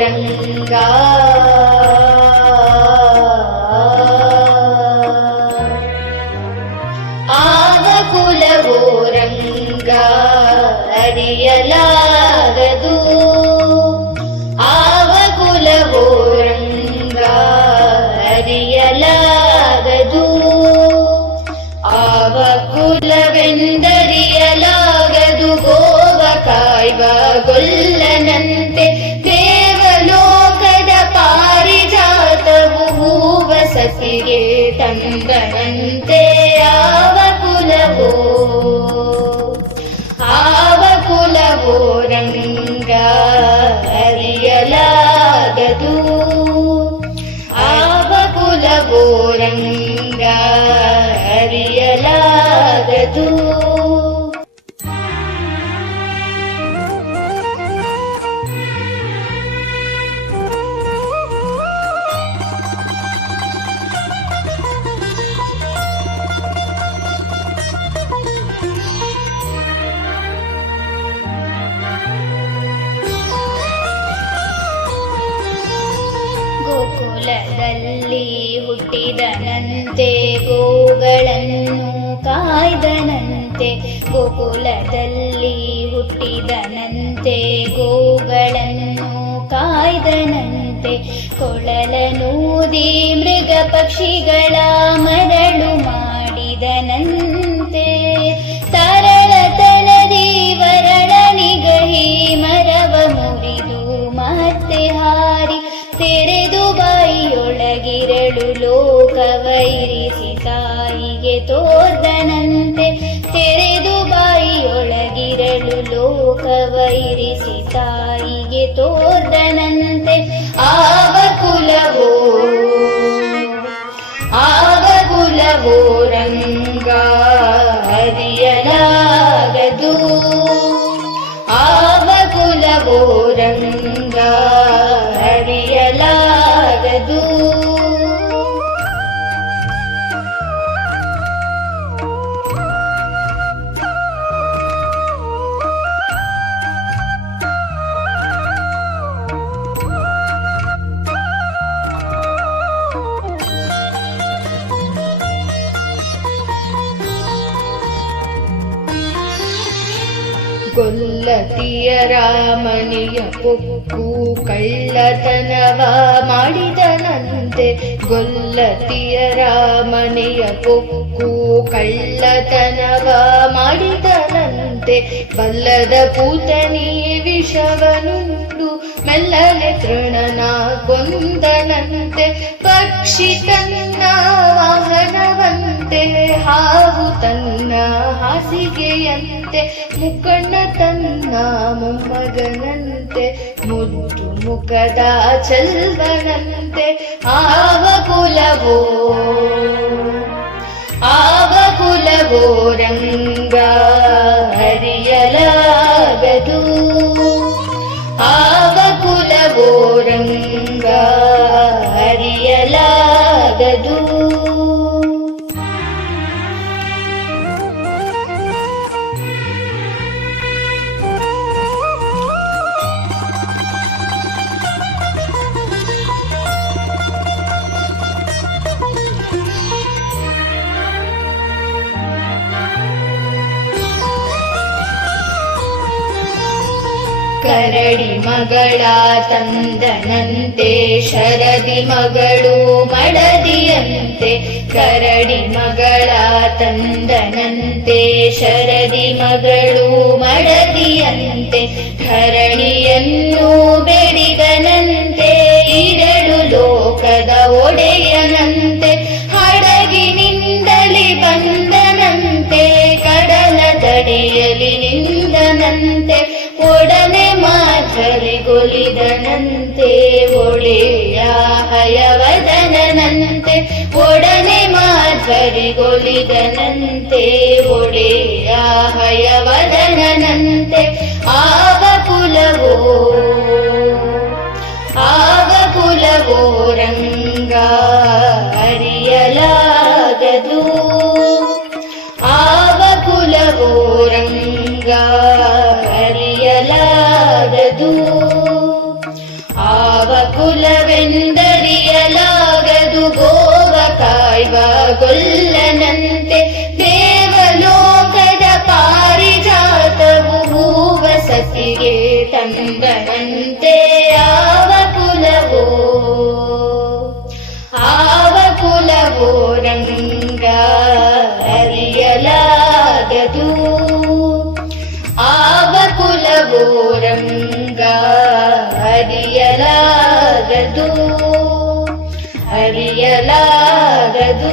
రంగా ఆనకుల రంగా అరియలా ಹೂವ ಸಸಿಗೆ ತಂದನಂತೆ ಆವ ಕುಲವೋ ಆವ ಕುಲವೋ ರಂಗ ಅರಿಯಲಾಗದು ಆವ ಕುಲವೋ ರಂಗ ಅರಿಯಲಾಗದು ಕಾಯ್ದನಂತೆ ಗೋಕುಲದಲ್ಲಿ ಹುಟ್ಟಿದನಂತೆ, ಗೋಗಳನ್ನು ಕಾಯ್ದನಂತೆ ಕೊಳಲನೂದಿ ಮೃಗ ಪಕ್ಷಿಗಳ ಮರಳು ಮಾಡಿದನಂತೆ. ತರಳ ತಲದಿ ವರಳ ನಿಗಹಿ ಮರವ ಮುರಿದು ಮತ್ತೆ ಹಾರಿ, ತೆರೆದು ಬಾಯಿಯೊಳಗಿರಳು ಲೋಕವ ತಾಯಿಗೆ ತೋರ್ದನಂತೆ ತೆರೆದು ಬಾಯಿಯೊಳಗಿರಲು ಲೋಕವ ಇರಿಸಿ ತಾಯಿಗೆ ತೋರ್ದನಂತೆ. ಆವ ಕುಲವೋ ಆವ ಕುಲವೋ ರಂಗ ಗೊಲ್ಲತಿಯ ರಾಮಣಿಯ ಪೊಕ್ಕು ಕಳ್ಳತನವ ಮಾಡಿದನಂತೆ. ಗೊಲ್ಲತಿಯ ರಾಮಣಿಯ ಪೊಕ್ಕು ಕಳ್ಳತನವ ಮಾಡಿದನಂತೆ ಬಲ್ಲದ ಪೂತನಿ ವಿಷವನುಂಡು ಮೆಲ್ಲನೆ ತೃಣನ ಕೊಂದನಂತೆ ಪಕ್ಷಿ ತನ್ನ ವಾಹನವಂತೆ ಹಾವು ತನ್ನ ಹಾಸಿಗೆಯಂತೆ ಮುಖಂಡ ತನ್ನ ಮೊಮ್ಮಗನಂತೆ ಮುದ್ದು ಮುಖದ ಚೆಲ್ವನಂತೆ ಆವ ಕುಲವೋ ಆವ ಕುಲವೋ Música ಕರಡಿ ಮಗಳ ತಂದನಂತೆ ಶರದಿ ಮಗಳು ಮಡದಿಯಂತೆ ಕರಡಿ ಮಗಳ ತಂದನಂತೆ ಶರದಿ ಮಗಳು ಮಡದಿಯಂತೆ ಧರಣಿಯನ್ನು ಮಾಧರಿಗೊಲಿದನಂತೆ ಒಡೆಯ ಹಯವದನಂತೆ ಒಡನೆ ಮಾಧರಿಗೊಲಿದನಂತೆ ಒಡೆಯ ಹಯವದನಂತೆ ಆವ ಕುಲವೋ ಆವ ಕುಲವೋ ರಂಗ ಗೊಲ್ಲನಂತೆ ದೇವಲೋಕದ ಪಾರಿಜಾತವು ಹೂವ ಸತಿಗೆ ತಂದನಂತೆ ಯಾವ ಕುಲವೋ ಆವ ಕುಲವೋ ರಂಗ ಅರಿಯಲಾಗದು ಆವ ಕುಲವೋ ರಂಗ ಅರಿಯಲಾಗದು ಅರಿಯಲಾಗದು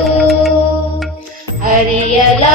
yeah.